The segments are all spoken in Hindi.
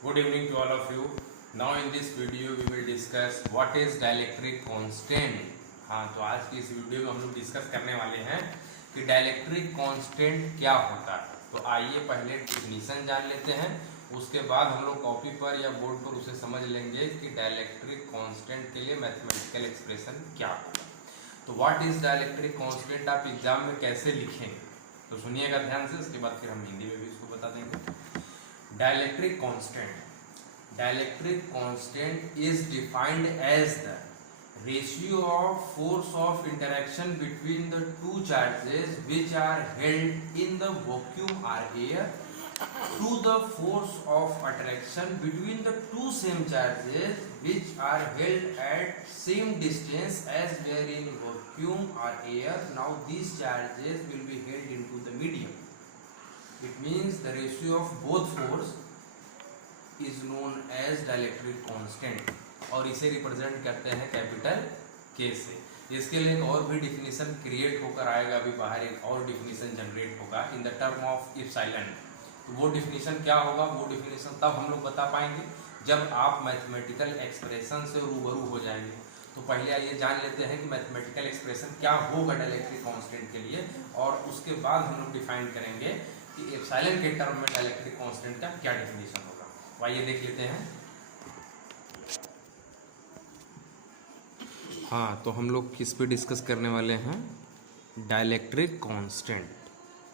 Good evening to all of you. Now in this video we will discuss what is dielectric constant. हाँ, तो आज की इस वीडियो में हम लोग डिस्कस करने वाले हैं कि डाइलेक्ट्रिक कांस्टेंट क्या होता है। तो आइए पहले डेफिनेशन जान लेते हैं, उसके बाद हम लोग कॉपी पर या बोर्ड पर उसे समझ लेंगे कि डाइलेक्ट्रिक कांस्टेंट के लिए मैथमेटिकल एक्सप्रेशन क्या होगा। तो व्हाट इज डाइलेक्ट्रिक कांस्टेंट आप एग्जाम में कैसे लिखेंगे, तो सुनिएगा ध्यान से, उसके बाद फिर हम हिंदी में भी इसको बता देंगे। Dielectric constant is defined as the ratio of force of interaction between the two charges which are held in the vacuum or air to the force of attraction between the two same charges which are held at same distance as were in vacuum or air. Now these charges will be held into the medium. It means the ratio of both force is known as dielectric constant और इसे रिप्रेजेंट करते हैं कैपिटल K से। इसके लिए एक और भी डिफिनीशन क्रिएट होकर आएगा, अभी बाहर एक और डिफिनीशन जनरेट होगा in the term of epsilon. तो वो डिफिनीशन क्या होगा, वो डिफिनीशन तब हम लोग बता पाएंगे जब आप मैथमेटिकल एक्सप्रेशन से रूबरू हो जाएंगे। तो पहले आइए जान लेते हैं कि मैथमेटिकल एक्सप्रेशन क्या होगा डाइलेक्ट्रिक कांस्टेंट के लिए, और उसके बाद हम लोग डिफाइन करेंगे कि एप्सिलॉन के टर्म में डाइलेक्ट्रिक कांस्टेंट का क्या डेफिनेशन होगा। तो आइए देख लेते हैं। हाँ, तो हम लोग किस पे डिस्कस करने वाले हैं, डाइलेक्ट्रिक कांस्टेंट।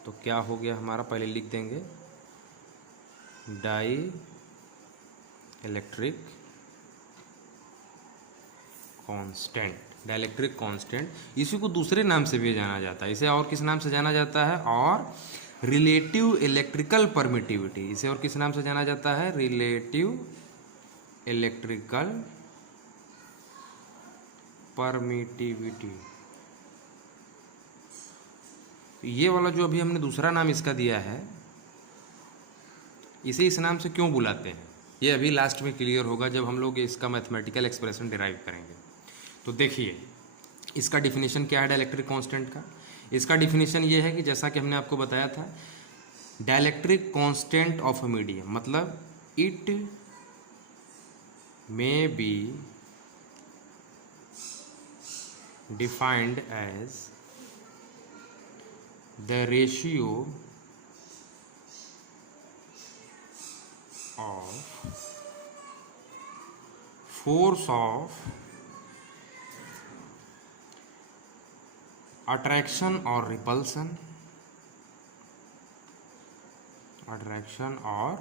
तो क्या हो गया हमारा, पहले लिख देंगे dielectric constant. Dielectric constant इसी को दूसरे नाम से भी जाना जाता है, इसे और किस नाम से जाना जाता है, और रिलेटिव इलेक्ट्रिकल परमिटिविटी, इसे और किस नाम से जाना जाता है, रिलेटिव इलेक्ट्रिकल परमिटिविटी। ये वाला जो अभी हमने दूसरा नाम इसका दिया है, इसे इस नाम से क्यों बुलाते हैं, ये अभी लास्ट में क्लियर होगा जब हम लोग इसका मैथमेटिकल एक्सप्रेशन डिराइव करेंगे। तो देखिए इसका डिफिनीशन क्या है डाइलेक्ट्रिक कांस्टेंट का। इसका डिफिनीशन ये है कि जैसा कि हमने आपको बताया था, dielectric constant of a medium, मतलब it may be defined as the ratio of force of attraction और रिपल्सन, अट्रैक्शन और,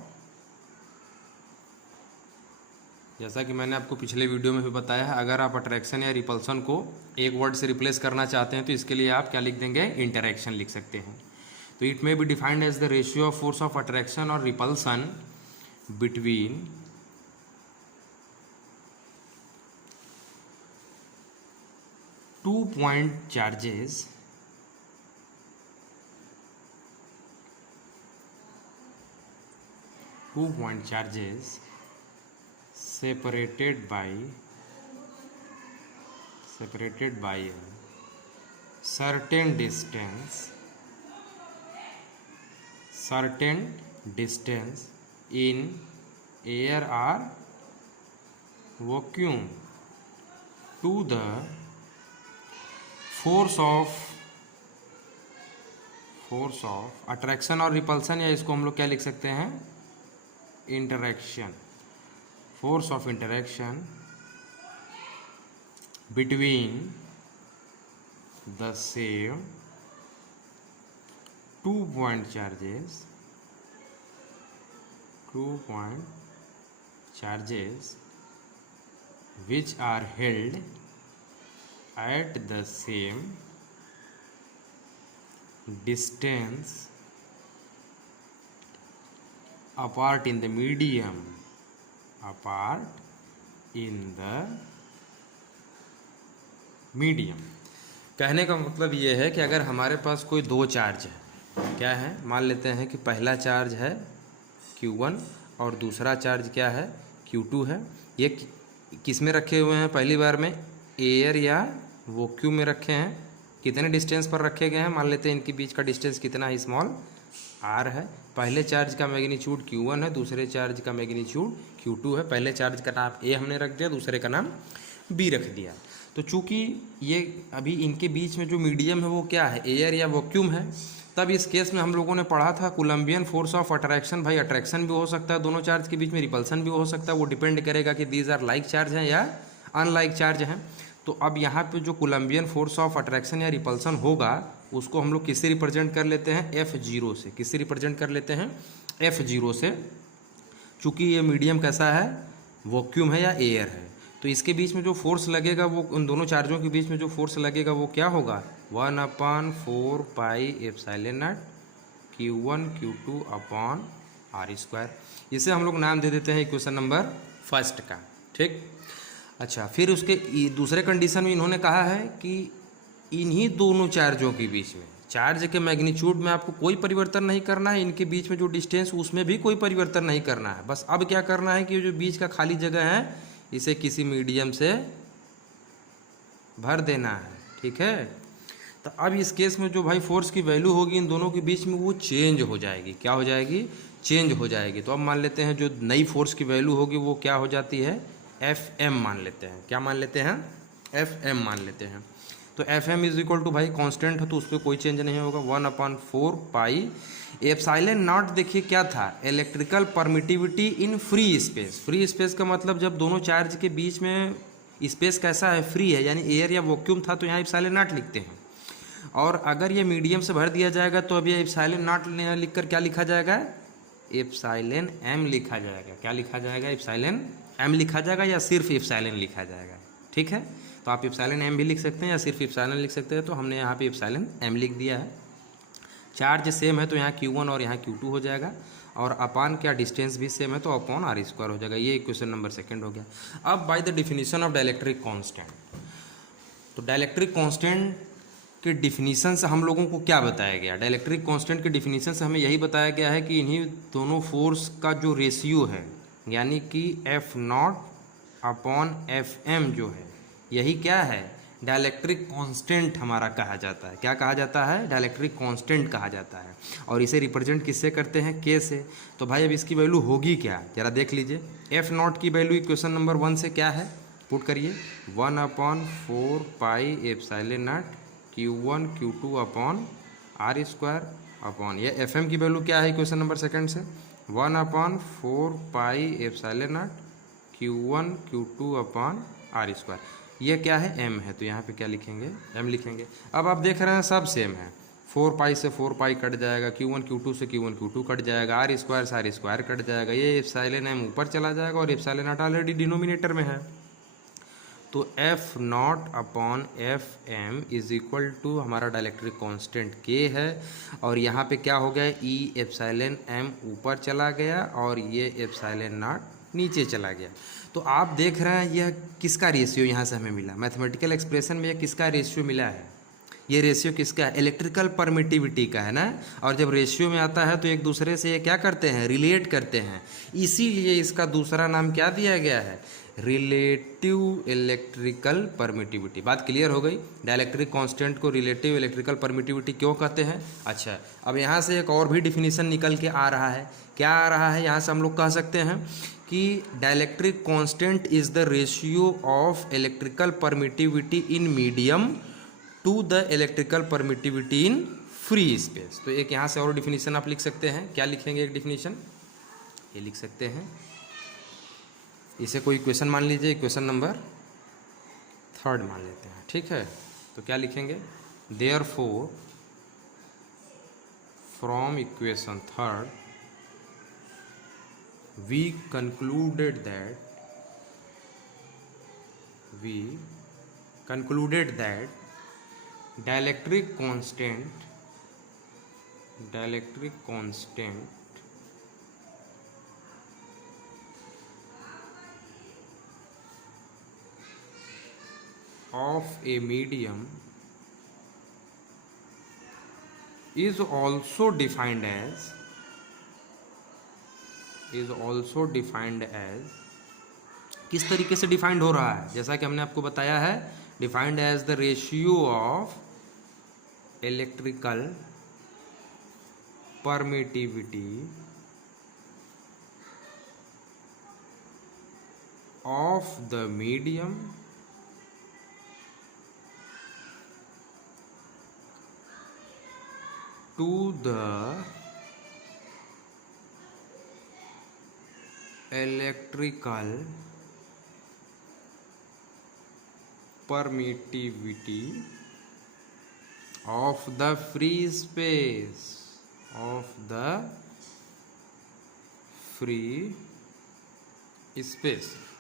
जैसा कि मैंने आपको पिछले वीडियो में भी बताया है, अगर आप अट्रैक्शन या रिपल्सन को एक वर्ड से रिप्लेस करना चाहते हैं तो इसके लिए आप क्या लिख देंगे, इंटरैक्शन लिख सकते हैं। तो it may be defined as the ratio of force of attraction और repulsion between two-point charges separated by a certain distance in air or vacuum to the force of attraction और रिपल्सन, या इसको हम लोग क्या लिख सकते हैं, interaction, force of interaction between the same two point charges which are held at the same distance apart in the medium, कहने का मतलब ये है कि अगर हमारे पास कोई दो चार्ज है, क्या है, मान लेते हैं कि पहला चार्ज है Q1 और दूसरा चार्ज क्या है, Q2 है। ये किस में रखे हुए हैं, पहली बार में एयर या वैक्यूम में रखे हैं। कितने डिस्टेंस पर रखे गए हैं, मान लेते हैं इनके बीच का डिस्टेंस कितना है, स्मॉल R है, पहले चार्ज का मैग्नीट्यूड Q1 है, दूसरे चार्ज का मैग्नीट्यूड Q2 है। पहले चार्ज का नाम A हमने रख दिया, दूसरे का नाम B रख दिया। तो चूंकि ये अभी इनके बीच में जो मीडियम है वो क्या है, एयर या वैक्यूम है, तब इस केस में हम लोगों ने पढ़ा था कोलम्बियन फोर्स ऑफ अट्रैक्शन। भाई अट्रैक्शन भी हो सकता है दोनों चार्ज के बीच में, रिपल्सन भी हो सकता है, वो डिपेंड करेगा कि दीज आर लाइक चार्ज हैं या अनलाइक चार्ज हैं। तो अब यहाँ पे जो कोलम्बियन फोर्स ऑफ अट्रैक्शन या रिपल्सन होगा उसको हम लोग किससे रिप्रेजेंट कर लेते हैं, F0 से। किससे रिप्रेजेंट कर लेते हैं, F0 से। चूँकि ये मीडियम कैसा है, वैक्यूम है या एयर है, तो इसके बीच में जो फोर्स लगेगा वो, उन दोनों चार्जों के बीच में जो फोर्स लगेगा वो क्या होगा, 1/4 pi epsilon not Q1 Q2 upon R²। इसे हम लोग नाम दे देते हैं इक्वेशन नंबर फर्स्ट का। ठीक, अच्छा, फिर उसके दूसरे कंडीशन में इन्होंने कहा है कि इन्हीं दोनों चार्जों के बीच में चार्ज के मैग्नीट्यूड में आपको कोई परिवर्तन नहीं करना है, इनके बीच में जो डिस्टेंस उसमें भी कोई परिवर्तन नहीं करना है। बस अब क्या करना है कि जो बीच का खाली जगह है इसे किसी मीडियम से भर देना है। ठीक है, तो अब इस केस में जो भाई फोर्स की वैल्यू होगी इन दोनों के बीच में वो चेंज हो जाएगी। क्या हो जाएगी, चेंज हो जाएगी। तो अब मान लेते हैं जो नई फोर्स की वैल्यू होगी वो क्या हो जाती है, Fm मान लेते हैं। क्या मान लेते हैं, Fm मान लेते हैं। तो Fm इज इक्वल टू भाई कांस्टेंट है तो उस पर कोई चेंज नहीं होगा, 1/4 पाई एप्सिलॉन नॉट। देखिए क्या था, electrical permittivity in free space. Free space का मतलब जब दोनों चार्ज के बीच में स्पेस कैसा है, फ्री है, यानी एयर या वैक्यूम था तो यहाँ एप्सिलॉन नॉट लिखते हैं। और अगर ये मीडियम से भर दिया जाएगा तो अब ये एप्सिलॉन नॉट लिखकर क्या लिखा जाएगा, एप्सिलॉन m लिखा जाएगा। क्या लिखा जाएगा, एप्सिलॉन m लिखा जाएगा या सिर्फ एप्सिलॉन लिखा जाएगा। ठीक है, तो आप एप्सिलॉन m भी लिख सकते हैं या सिर्फ एप्सिलॉन लिख सकते हैं। तो हमने यहाँ पे एप्सिलॉन m लिख दिया है। चार्ज सेम है तो यहाँ Q1 और यहाँ Q2 हो जाएगा, और अपान क्या डिस्टेंस भी सेम है तो अपॉन R² हो जाएगा। ये इक्वेशन नंबर सेकंड हो गया। अब by the definition of dielectric constant, तो डाइलेक्ट्रिक कांस्टेंट के डिफिनीशन से हम लोगों को क्या बताया गया, डाइलेक्ट्रिक कांस्टेंट के डिफिनीशन से हमें यही बताया गया है कि इन्हीं दोनों फोर्स का जो रेशियो है, यानी कि F0 अपॉन Fm जो है, यही क्या है, डाइलेक्ट्रिक कांस्टेंट हमारा कहा जाता है। क्या कहा जाता है, डाइलेक्ट्रिक कांस्टेंट कहा जाता है। और इसे रिप्रेजेंट किससे करते हैं, K से। तो भाई अब इसकी वैल्यू होगी क्या, जरा देख लीजिए। F0 की वैल्यू इक्वेशन नंबर 1 से क्या है, पुट करिए, 1/4 pi epsilon not Q1 Q2 upon R² upon, ये Fm की वैल्यू क्या है इक्वेशन नंबर सेकंड से, 1/4 pi epsilon not Q1 Q2 upon R²। ये क्या है, m है, तो यहाँ पे क्या लिखेंगे, m लिखेंगे। अब आप देख रहे हैं सब सेम है, 4 पाई से 4 पाई कट जाएगा, Q1 Q2 से Q1 Q2 कट जाएगा, R² से R² कट जाएगा, ये एप्सिलॉन m ऊपर चला जाएगा और एप्सिलॉन नॉट ऑलरेडी डिनोमिनेटर में है। तो F0 upon Fm is equal to हमारा डाइलेक्ट्रिक कांस्टेंट K है, और यहाँ पे क्या हो गया, E एप्सिलॉन m ऊपर चला गया और ये एप्सिलॉन नॉट नीचे चला गया। तो आप देख रहे हैं यह किसका रेशियो यहाँ से हमें मिला, मैथमेटिकल एक्सप्रेशन में यह किसका रेशियो मिला है, ये रेशियो किसका है, इलेक्ट्रिकल परमिटिविटी का है ना। और जब रेशियो में आता है तो एक दूसरे से ये क्या करते हैं, रिलेट करते हैं, इसीलिए इसका दूसरा नाम क्या दिया गया है, रिलेटिव इलेक्ट्रिकल परमिटिविटी। बात क्लियर हो गई, डाइलेक्ट्रिक कांस्टेंट को रिलेटिव इलेक्ट्रिकल परमिटिविटी क्यों कहते हैं। अच्छा, अब यहाँ से एक और भी डिफिनीशन निकल के आ रहा है। क्या आ रहा है, यहाँ से हम लोग कह सकते हैं कि dielectric constant is the ratio of electrical permittivity in medium to the electrical permittivity in free space. तो एक यहाँ से और डिफिनीशन आप लिख सकते हैं। क्या लिखेंगे, एक डिफिनीशन ये लिख सकते हैं, इसे कोई इक्वेशन मान लीजिए, इक्वेशन नंबर 3 मान लेते हैं। ठीक है, तो क्या लिखेंगे, therefore from equation 3 we concluded that dielectric constant of a medium is also defined as किस तरीके से डिफाइंड हो रहा है, जैसा कि हमने आपको बताया है, defined as the ratio of electrical permittivity of the medium to the electrical permittivity of the free space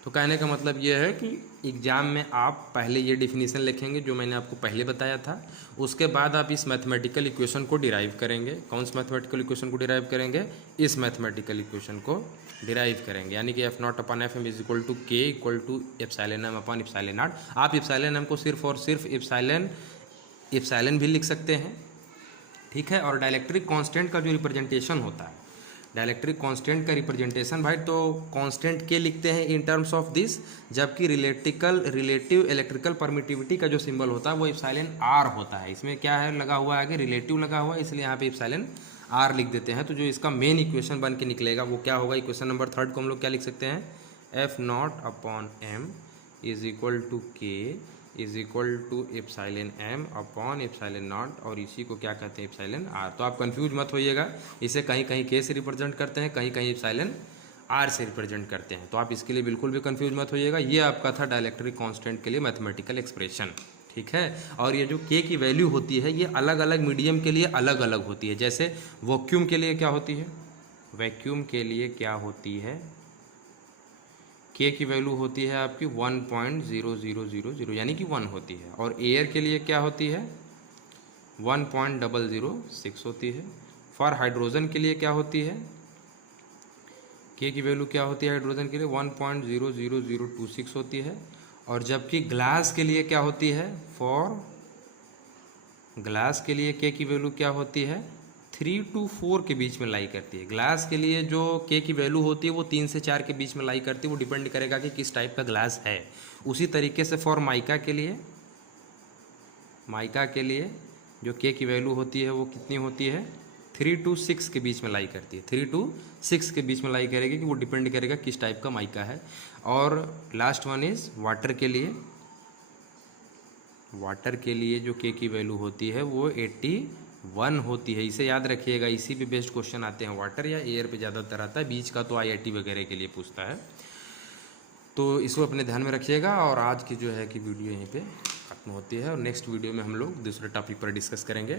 तो कहने का मतलब ये है कि एग्जाम में आप पहले ये डिफिनीशन लिखेंगे जो मैंने आपको पहले बताया था, उसके बाद आप इस मैथमेटिकल इक्वेशन को डिराइव करेंगे। कौन सा मैथमेटिकल इक्वेशन को डिराइव करेंगे? इस मैथमेटिकल इक्वेशन को डिराइव करेंगे, यानी कि F naught upon F M is equal to K equal to epsilon M upon epsilon naught. आप एप्सिलॉन एम को सिर्फ और सिर्फ एप्सिलॉन भी लिख सकते हैं, ठीक है। और डाइलेक्ट्रिक कांस्टेंट का जो रिप्रेजेंटेशन होता है, डाइलेक्ट्रिक कांस्टेंट का रिप्रेजेंटेशन भाई तो कांस्टेंट के लिखते हैं इन टर्म्स ऑफ दिस, जबकि रिलेटिव इलेक्ट्रिकल परमिटिविटी का जो सिंबल होता है वो एप्सिलॉन आर होता है। इसमें क्या है लगा हुआ है, आगे रिलेटिव लगा हुआ है, इसलिए यहाँ पे एप्सिलॉन आर लिख देते हैं। तो जो इसका मेन इक्वेशन बन के निकलेगा वो क्या होगा? इक्वेशन नंबर 3 को हम लोग क्या लिख सकते हैं? F naught upon M is equal to K is equal to epsilon M upon epsilon naught, और इसी को क्या कहते हैं? Epsilon R. तो आप कंफ्यूज मत होइएगा, इसे कहीं कहीं के से रिप्रेजेंट करते हैं, कहीं कहीं एप्सिलॉन आर से रिप्रेजेंट करते हैं। तो आप इसके लिए बिल्कुल भी कंफ्यूज मत होइएगा। ये आपका था डाइलेक्ट्रिक कांस्टेंट के लिए मैथमेटिकल एक्सप्रेशन, ठीक है। और ये जो के की वैल्यू होती है ये अलग अलग मीडियम के लिए अलग अलग होती है। जैसे वैक्यूम के लिए क्या होती है? वैक्यूम के लिए क्या होती है? के की वैल्यू होती है आपकी 1.0000 यानी कि 1 होती है। और एयर के लिए क्या होती है? 1.006 होती है। फॉर हाइड्रोजन के लिए क्या होती है? के की वैल्यू क्या होती है हाइड्रोजन के लिए? 1.00026 होती है। और जबकि ग्लास के लिए क्या होती है? फॉर ग्लास के लिए के की वैल्यू क्या होती है? 3 to 4 के बीच में लाई करती है। ग्लास के लिए जो के की वैल्यू होती है वो 3 से 4 के बीच में लाई करती है, वो डिपेंड करेगा कि किस टाइप का ग्लास है। उसी तरीके से फॉर माइका के लिए जो के की वैल्यू होती है वो कितनी होती है? 3 to 6 के बीच में लाई करती है। 3 to 6 के बीच में लाई करेगी कि वो डिपेंड करेगा किस टाइप का माइका है। और लास्ट वन इज वाटर के लिए जो के की वैल्यू होती है वो 81 होती है। इसे याद रखिएगा, इसी पे बेस्ड क्वेश्चन आते हैं। वाटर या एयर पे ज़्यादातर आता है, बीच का तो IIT वगैरह के लिए पूछता है। तो इसको अपने ध्यान में रखिएगा। और आज की जो है कि वीडियो यहीं पे खत्म होती है, और नेक्स्ट वीडियो में हम लोग दूसरे टॉपिक पर डिस्कस करेंगे।